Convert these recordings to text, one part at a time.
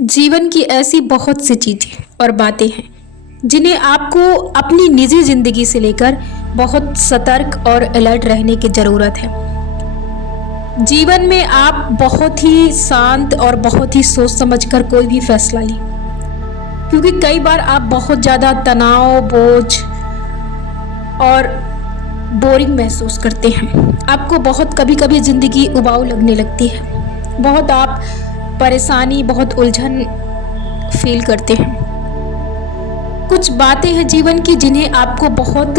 जीवन की ऐसी बहुत सी चीज़ें और बातें हैं जिन्हें आपको अपनी निजी जिंदगी से लेकर बहुत सतर्क और अलर्ट रहने की ज़रूरत है। जीवन में आप बहुत ही शांत और बहुत ही सोच समझकर कोई भी फैसला लें, क्योंकि कई बार आप बहुत ज़्यादा तनाव, बोझ और बोरिंग महसूस करते हैं। आपको बहुत कभी कभी ज़िंदगी उबाऊ लगने लगती है, बहुत आप परेशानी, बहुत उलझन फील करते हैं। कुछ बातें हैं जीवन की जिन्हें आपको बहुत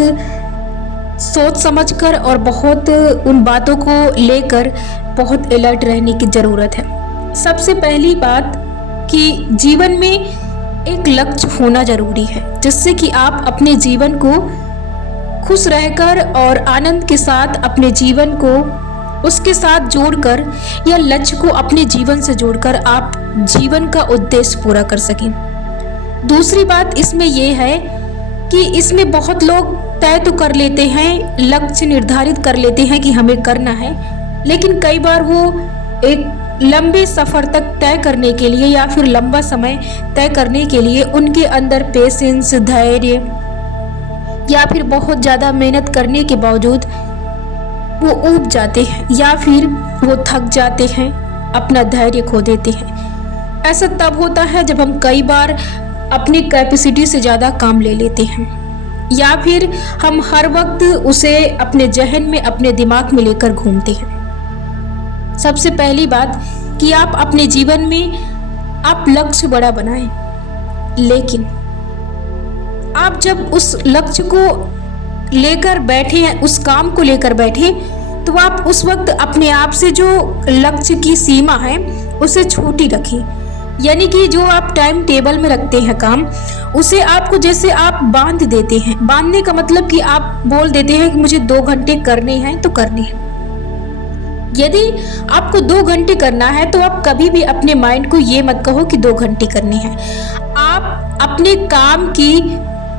सोच समझकर और बहुत उन बातों को लेकर बहुत अलर्ट रहने की ज़रूरत है। सबसे पहली बात कि जीवन में एक लक्ष्य होना ज़रूरी है, जिससे कि आप अपने जीवन को खुश रहकर और आनंद के साथ अपने जीवन को उसके साथ जोड़कर या लक्ष्य को अपने जीवन से जोड़कर आप जीवन का उद्देश्य पूरा कर सकें। दूसरी बात इसमें यह है कि इसमें बहुत लोग तय तो कर लेते हैं, लक्ष्य निर्धारित कर लेते हैं कि हमें करना है, लेकिन कई बार वो एक लंबे सफ़र तक तय करने के लिए या फिर लंबा समय तय करने के लिए उनके अंदर पेशेंस, धैर्य या फिर बहुत ज़्यादा मेहनत करने के बावजूद वो ऊब जाते हैं या फिर वो थक जाते हैं, अपना धैर्य खो देते हैं। ऐसा तब होता है जब हम कई बार अपनी कैपेसिटी से ज़्यादा काम ले लेते हैं या फिर हम हर वक्त उसे अपने जहन में, अपने दिमाग में लेकर घूमते हैं। सबसे पहली बात कि आप अपने जीवन में आप लक्ष्य बड़ा बनाएं, लेकिन आप जब उस लक्ष्य को लेकर बैठे हैं, उस काम को लेकर बैठे, तो आप उस वक्त अपने आप से जो लक्ष्य की सीमा है उसे छोटी रखें। यानी कि जो आप टाइम टेबल में रखते हैं काम, उसे आपको जैसे आप बांध देते हैं। बांधने का मतलब कि आप बोल देते हैं कि मुझे 2 घंटे करने हैं तो करने हैं। यदि आपको 2 घंटे करना है तो आप कभी भी अपने माइंड को ये मत कहो कि 2 घंटे करने हैं। आप अपने काम की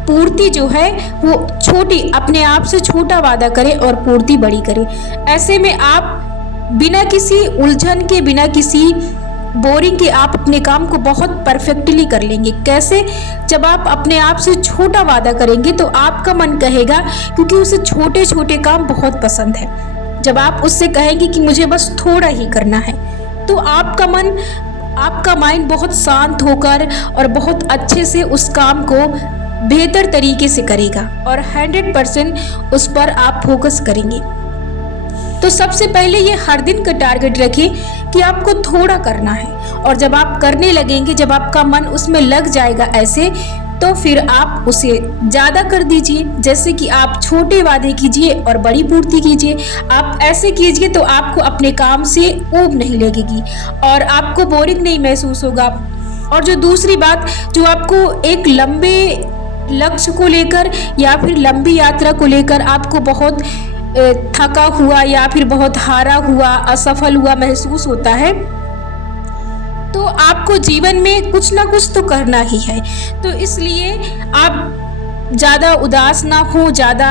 पूर्ति जो है वो छोटी, अपने आप से छोटा वादा करें और पूर्ति बड़ी करें। ऐसे में आप बिना किसी उलझन के, बिना किसी बोरिंग के आप अपने काम को बहुत परफेक्टली कर लेंगे। कैसे? जब आप अपने आप से छोटा वादा करेंगे तो आपका मन कहेगा, क्योंकि उसे छोटे छोटे काम बहुत पसंद है। जब आप उससे कहेंगे कि मुझे बस थोड़ा ही करना है, तो आपका मन, आपका माइंड बहुत शांत होकर और बहुत अच्छे से उस काम को बेहतर तरीके से करेगा और 100% उस पर आप फोकस करेंगे। तो सबसे पहले ये हर दिन का टारगेट रखिए कि आपको थोड़ा करना है, और जब आप करने लगेंगे, जब आपका मन उसमें लग जाएगा ऐसे, तो फिर आप उसे ज़्यादा कर दीजिए। जैसे कि आप छोटे वादे कीजिए और बड़ी पूर्ति कीजिए। आप ऐसे कीजिए तो आपको अपने काम से ऊब नहीं लगेगी और आपको बोरिंग नहीं महसूस होगा। और जो दूसरी बात, जो आपको एक लंबे लक्ष्य को लेकर या फिर लंबी यात्रा को लेकर आपको बहुत थका हुआ या फिर बहुत हारा हुआ, असफल हुआ महसूस होता है, तो आपको जीवन में कुछ ना कुछ तो करना ही है। तो इसलिए आप ज़्यादा उदास ना हो, ज़्यादा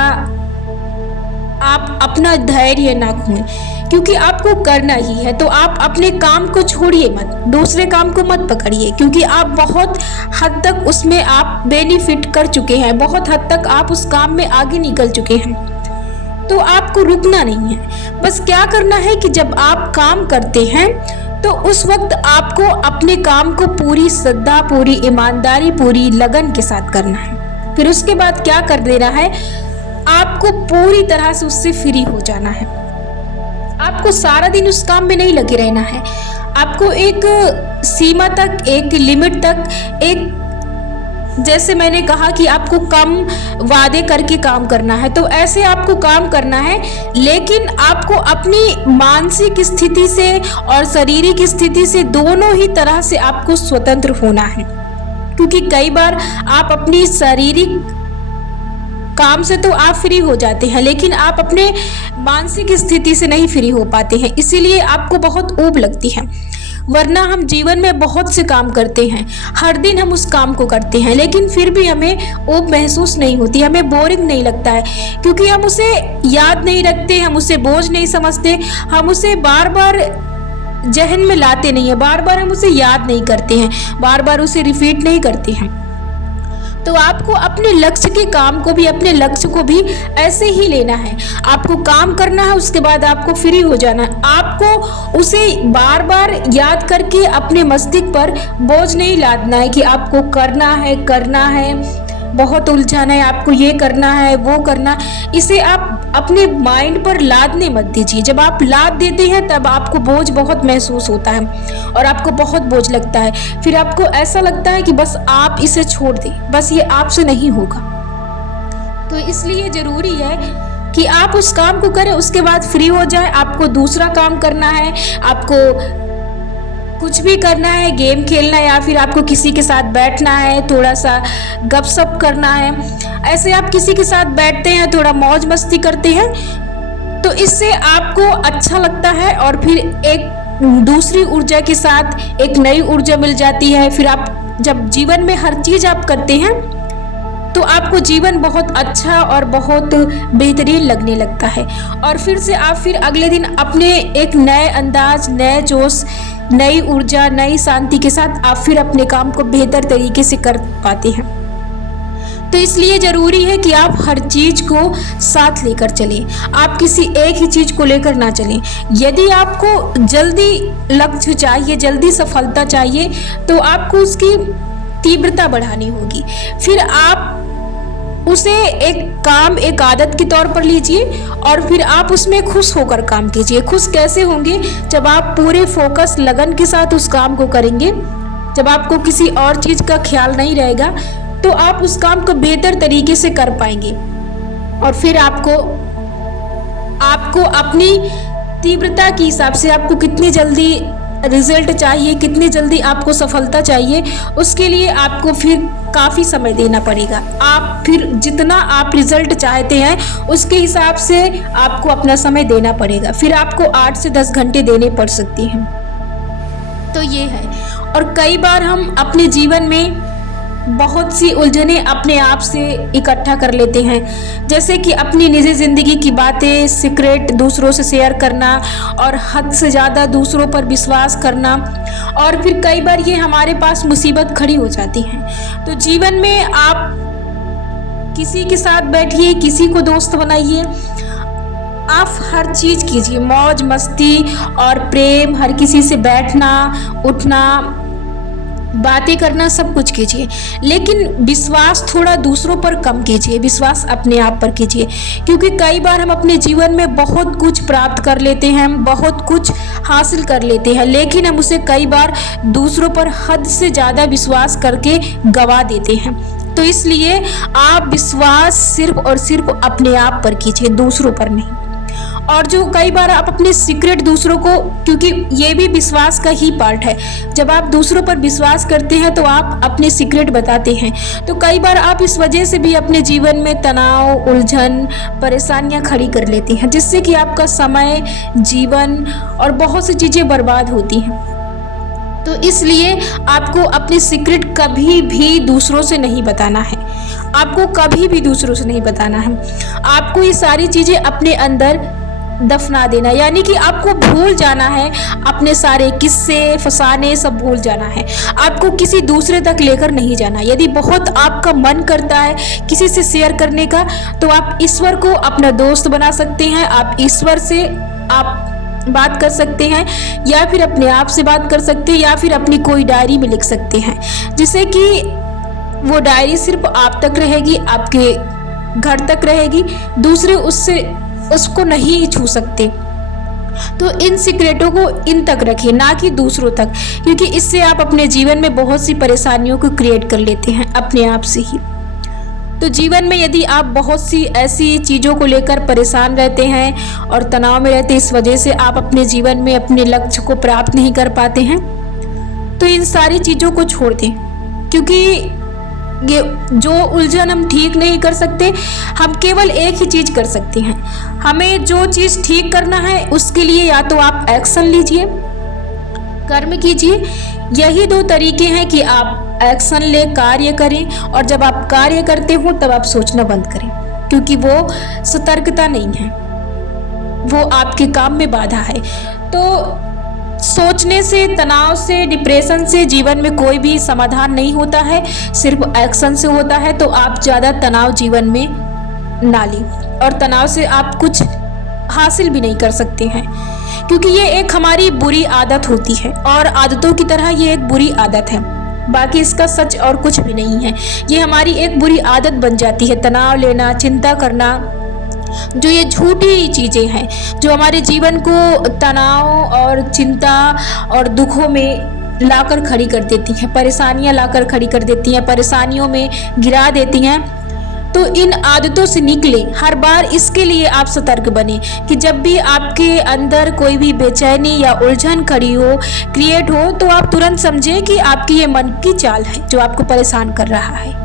आप अपना धैर्य ना खोएं, क्योंकि आपको करना ही है। तो आप अपने काम को छोड़िए मत, दूसरे काम को मत पकड़िए, क्योंकि आप बहुत हद तक उसमें आप बेनिफिट कर चुके हैं, बहुत हद तक आप उस काम में आगे निकल चुके हैं। तो आपको रुकना नहीं है। बस क्या करना है कि जब आप काम करते हैं तो उस वक्त आपको अपने काम को पूरी श्रद्धा, पूरी ईमानदारी, पूरी लगन के साथ करना है। फिर उसके बाद क्या कर देना है, आपको पूरी तरह से उससे फ्री हो जाना है। आपको सारा दिन उस काम में नहीं लगे रहना है। आपको एक सीमा तक, एक लिमिट तक, एक, जैसे मैंने कहा कि आपको कम वादे करके काम करना है, तो ऐसे आपको काम करना है, लेकिन आपको अपनी मानसिक स्थिति से और शारीरिक स्थिति से, दोनों ही तरह से आपको स्वतंत्र होना है। क्योंकि कई बार आप अपनी शारीरिक काम से तो आप फ्री हो जाते हैं, लेकिन आप अपने मानसिक स्थिति से नहीं फ्री हो पाते हैं, इसीलिए आपको बहुत ऊब लगती है। वरना हम जीवन में बहुत से काम करते हैं, हर दिन हम उस काम को करते हैं, लेकिन फिर भी हमें ऊब महसूस नहीं होती, हमें बोरिंग नहीं लगता है, क्योंकि हम उसे याद नहीं रखते, हम उसे बोझ नहीं समझते, हम उसे बार बार जहन में लाते नहीं है, बार बार हम उसे याद नहीं करते हैं, बार बार उसे रिपीट नहीं करते हैं। तो आपको अपने लक्ष्य के काम को भी, अपने लक्ष्य को भी ऐसे ही लेना है। आपको काम करना है, उसके बाद आपको फ्री हो जाना है। आपको उसे बार बार याद करके अपने मस्तिष्क पर बोझ नहीं लादना है कि आपको करना है, बहुत उलझन है, आपको ये करना है, वो करना। इसे आप अपने माइंड पर लादने मत दीजिए। जब आप लाद देते हैं तब आपको बोझ बहुत महसूस होता है और आपको बहुत बोझ लगता है। फिर आपको ऐसा लगता है कि बस आप इसे छोड़ दें, बस ये आपसे नहीं होगा। तो इसलिए ज़रूरी है कि आप उस काम को करें, उसके बाद फ्री हो जाए। आपको दूसरा काम करना है, आपको कुछ भी करना है, गेम खेलना है या फिर आपको किसी के साथ बैठना है, थोड़ा सा गपशप करना है। ऐसे आप किसी के साथ बैठते हैं, थोड़ा मौज मस्ती करते हैं, तो इससे आपको अच्छा लगता है और फिर एक दूसरी ऊर्जा के साथ एक नई ऊर्जा मिल जाती है। फिर आप जब जीवन में हर चीज़ आप करते हैं तो आपको जीवन बहुत अच्छा और बहुत बेहतरीन लगने लगता है और फिर अगले दिन अपने एक नए अंदाज, नए जोश, नई ऊर्जा, नई शांति के साथ आप फिर अपने काम को बेहतर तरीके से कर पाते हैं। तो इसलिए ज़रूरी है कि आप हर चीज़ को साथ लेकर चलें, आप किसी एक ही चीज़ को लेकर ना चलें। यदि आपको जल्दी लक्ष्य चाहिए, जल्दी सफलता चाहिए, तो आपको उसकी तीव्रता बढ़ानी होगी। फिर आप उसे एक आदत के तौर पर लीजिए और फिर आप उसमें खुश होकर काम कीजिए। खुश कैसे होंगे? जब आप पूरे फोकस, लगन के साथ उस काम को करेंगे, जब आपको किसी और चीज़ का ख्याल नहीं रहेगा, तो आप उस काम को बेहतर तरीके से कर पाएंगे। और फिर आपको अपनी तीव्रता के हिसाब से आपको कितनी जल्दी रिजल्ट चाहिए, कितनी जल्दी आपको सफलता चाहिए, उसके लिए आपको फिर काफ़ी समय देना पड़ेगा। आप फिर जितना आप रिजल्ट चाहते हैं उसके हिसाब से आपको अपना समय देना पड़ेगा। फिर आपको 8 से 10 घंटे देने पड़ सकते हैं। तो ये है। और कई बार हम अपने जीवन में बहुत सी उलझने अपने आप से इकट्ठा कर लेते हैं, जैसे कि अपनी निजी ज़िंदगी की बातें, सीक्रेट दूसरों से शेयर करना और हद से ज़्यादा दूसरों पर विश्वास करना। और फिर कई बार ये हमारे पास मुसीबत खड़ी हो जाती है। तो जीवन में आप किसी के साथ बैठिए, किसी को दोस्त बनाइए, आप हर चीज़ कीजिए, मौज मस्ती और प्रेम, हर किसी से बैठना, उठना, बातें करना, सब कुछ कीजिए। लेकिन विश्वास थोड़ा दूसरों पर कम कीजिए, विश्वास अपने आप पर कीजिए। क्योंकि कई बार हम अपने जीवन में बहुत कुछ प्राप्त कर लेते हैं, बहुत कुछ हासिल कर लेते हैं, लेकिन हम उसे कई बार दूसरों पर हद से ज़्यादा विश्वास करके गंवा देते हैं। तो इसलिए आप विश्वास सिर्फ और सिर्फ अपने आप पर कीजिए, दूसरों पर नहीं। और जो कई बार आप अपने सीक्रेट दूसरों को, क्योंकि ये भी विश्वास का ही पार्ट है, जब आप दूसरों पर विश्वास करते हैं तो आप अपने सीक्रेट बताते हैं। तो कई बार आप इस वजह से भी अपने जीवन में तनाव, उलझन, परेशानियां खड़ी कर लेती हैं, जिससे कि आपका समय, जीवन और बहुत सी चीज़ें बर्बाद होती हैं। तो इसलिए आपको अपने सीक्रेट कभी भी दूसरों से नहीं बताना है, आपको कभी भी दूसरों से नहीं बताना है। आपको ये सारी चीज़ें अपने अंदर दफना देना, यानी कि आपको भूल जाना है, अपने सारे किस्से, फसाने सब भूल जाना है। आपको किसी दूसरे तक लेकर नहीं जाना। यदि बहुत आपका मन करता है किसी से शेयर करने का, तो आप ईश्वर को अपना दोस्त बना सकते हैं। आप ईश्वर से आप बात कर सकते हैं, या फिर अपने आप से बात कर सकते हैं, या फिर अपनी कोई डायरी में लिख सकते हैं, जिससे कि वो डायरी सिर्फ आप तक रहेगी, आपके घर तक रहेगी, दूसरे उसको नहीं छू सकते। तो इन सीक्रेटों को इन तक रखिए, ना कि दूसरों तक, क्योंकि इससे आप अपने जीवन में बहुत सी परेशानियों को क्रिएट कर लेते हैं अपने आप से ही। तो जीवन में यदि आप बहुत सी ऐसी चीज़ों को लेकर परेशान रहते हैं और तनाव में रहते हैं, इस वजह से आप अपने जीवन में अपने लक्ष्य को प्राप्त नहीं कर पाते हैं, तो इन सारी चीज़ों को छोड़ दें। क्योंकि ये जो उलझन हम ठीक नहीं कर सकते, हम केवल एक ही चीज़ कर सकते हैं। हमें जो चीज़ ठीक करना है उसके लिए या तो आप एक्शन लीजिए, कर्म कीजिए। यही दो तरीके हैं कि आप एक्शन ले, कार्य करें, और जब आप कार्य करते हो तब आप सोचना बंद करें, क्योंकि वो सतर्कता नहीं है, वो आपके काम में बाधा है। तो सोचने से, तनाव से, डिप्रेशन से जीवन में कोई भी समाधान नहीं होता है, सिर्फ एक्शन से होता है। तो आप ज़्यादा तनाव जीवन में ना लें, और तनाव से आप कुछ हासिल भी नहीं कर सकते हैं, क्योंकि ये एक हमारी बुरी आदत होती है, और आदतों की तरह ये एक बुरी आदत है। बाकी इसका सच और कुछ भी नहीं है। ये हमारी एक बुरी आदत बन जाती है, तनाव लेना, चिंता करना, जो ये झूठी चीज़ें हैं जो हमारे जीवन को तनाव और चिंता और दुखों में लाकर खड़ी कर देती हैं, परेशानियां लाकर खड़ी कर देती हैं, परेशानियों में गिरा देती हैं। तो इन आदतों से निकले, हर बार इसके लिए आप सतर्क बने कि जब भी आपके अंदर कोई भी बेचैनी या उलझन खड़ी हो, क्रिएट हो, तो आप तुरंत समझें कि आपकी ये मन की चाल है जो आपको परेशान कर रहा है।